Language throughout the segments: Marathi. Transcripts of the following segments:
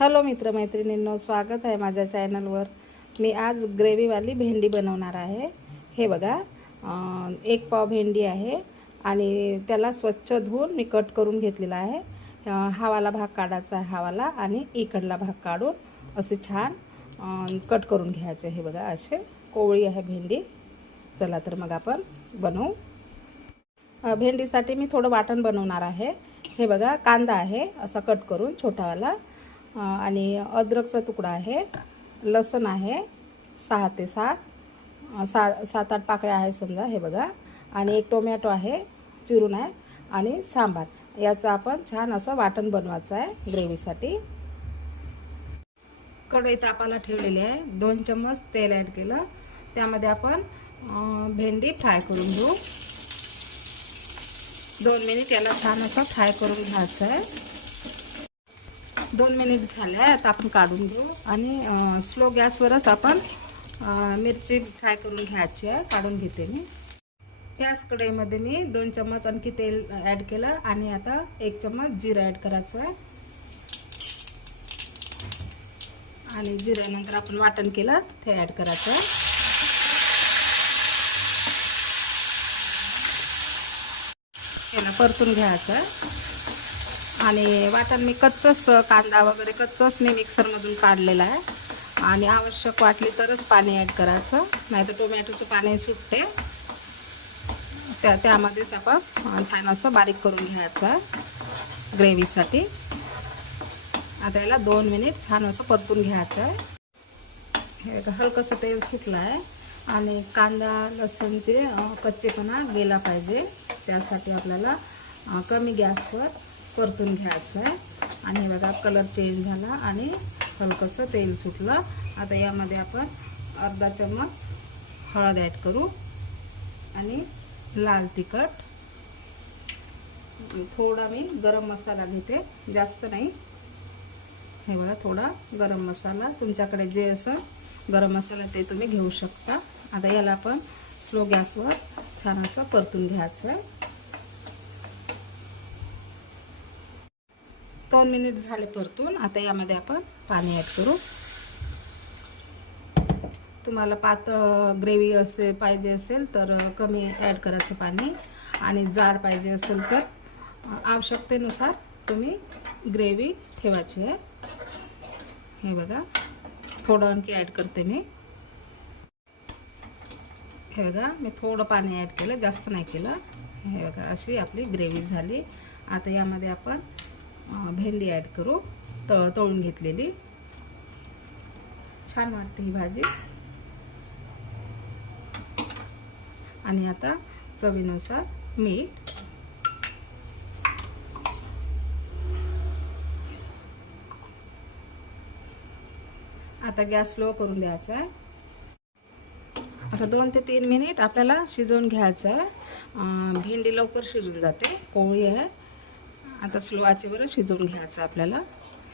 हॅलो मित्रमैत्रिणींनो स्वागत आहे माझ्या चॅनलवर. मी आज ग्रेव्हीवाली भेंडी बनवणार आहे. हे बघा एक पाव भेंडी आहे आणि त्याला स्वच्छ धुवून मी कट करून घेतलेला आहे. हावाला भाग काढायचा आहे हावाला आणि इकडला भाग काढून असे छान कट करून घ्यायचे. हे बघा असे कोवळी आहे भेंडी. चला तर मग आपण बनवू. भेंडीसाठी मी थोडं वाटण बनवणार आहे. हे बघा कांदा आहे असा कट करून छोटावाला आणि अद्रकचा तुकडा आहे. लसण आहे. सहा ते सात. सा सात आठ पाकळ्या आहे समजा हे बघा. आणि एक टोमॅटो आहे चिरून आहे. आणि सांबार. याचं आपण छान असं वाटण बनवायचं आहे ग्रेव्हीसाठी. कढई तापाला ठेवलेली आहे. दोन चम्मच तेल ॲड केलं. त्यामध्ये आपण भेंडी फ्राय करून घेऊ. दोन मिनिट याला छान असं फ्राय करून घ्यायचं आहे. दोन मिनिट झाले आता आपण काढून घेऊ. आणि स्लो गॅसवरच आपण मिरची फ्राय करून घ्यायची आहे काढून घेते मी. गॅस कढईमध्ये मी दोन चम्मच आणखी तेल ॲड केलं आणि आता एक चम्मच जिरं ॲड करायचं आहे. आणि जिऱ्यानंतर आपण वाटण केलं ते ॲड करायचं आहे. परतून घ्यायचं आहे. आणि वाटण मी कच्चंच कांदा वगैरे कच्चंच मी मिक्सरमधून काढलेला आहे. आणि आवश्यक वाटली तरच पाणी ॲड करायचं. नाही तर टोमॅटोचं पाणी सुटते. त्या त्यामध्येच आपण छान असं बारीक करून घ्यायचं आहे ग्रेव्हीसाठी. आता याला दोन मिनिट छान असं परतून घ्यायचं आहे. हे हलकंसं तेल सुटलं आहे आणि कांदा लसूणचे कच्चेपणा गेला पाहिजे. त्यासाठी आपल्याला कमी गॅसवर परतून घ्यायचं आहे. आणि हे बघा कलर चेंज झाला आणि हलकंसं तेल सुटलं. आता यामध्ये आपण अर्धा चम्मच हळद ॲड करू. आणि लाल तिखट. थोडा मी गरम मसाला घेते. जास्त नाही. हे बघा थोडा गरम मसाला. तुमच्याकडे जे असं गरम मसाला ते तुम्ही घेऊ शकता. आता याला आपण स्लो गॅसवर छान असं परतून घ्यायचं आहे. दोन मिनिट झाले परतून. आता यामध्ये आपण पाणी ॲड करू. तुम्हाला पातळ ग्रेव्ही असे पाहिजे असेल तर कमी ॲड करायचं पाणी. आणि जाड पाहिजे असेल तर आवश्यकतेनुसार तुम्ही ग्रेव्ही ठेवायची आहे. हे बघा. थोडं आणखी ॲड करते मी. हे बघा. मी थोडं पाणी ॲड केलं. जास्त नाही केलं. हे बघा. अशी आपली ग्रेव्ही झाली. आता यामध्ये आपण भेंडी ॲड करू. तळ तळून घेतलेली. छान वाटते ही भाजी. आणि आता चवीनुसार मीठ. आता गॅस स्लो करून द्यायचा आहे. आता दोन ते तीन मिनिट आपल्याला शिजवून घ्यायचं आहे. भेंडी लवकर शिजून जाते. कोळी आहे. आता स्लो शिजवून घ्यायचं आपल्याला.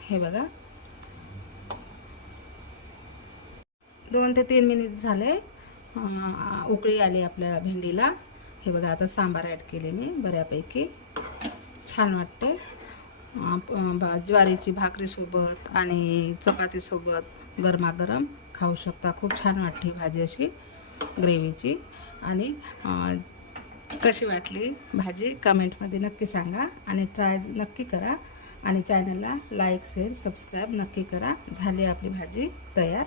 हे बघा. दोन ते तीन मिनिट झाले. उकळी आली आपल्या भेंडीला. हे बघा आता सांबार ॲड केले मी बऱ्यापैकी. छान वाटते. भा- ज्वारीची भाकरीसोबत आणि चपातीसोबत गरमागरम खाऊ शकता. खूप छान वाटते भाजी अशी ग्रेव्हीची. आणि कशी वाटली भाजी? कमेंटमध्ये नक्की सांगा आणि ट्राय नक्की करा. आणि चॅनलला लाईक शेअर सबस्क्राईब नक्की करा. झाली आपली भाजी तयार.